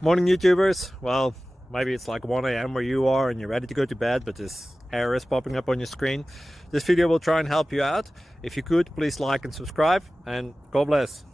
Morning YouTubers. Well, maybe it's like 1 a.m. where you are and you're ready to go to bed, but this error is popping up on your screen. This video will try and help you out. If you could, please like and subscribe, and God bless.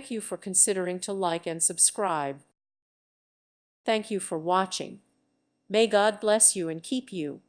Thank you for considering to like and subscribe. Thank you for watching. May God bless you and keep you.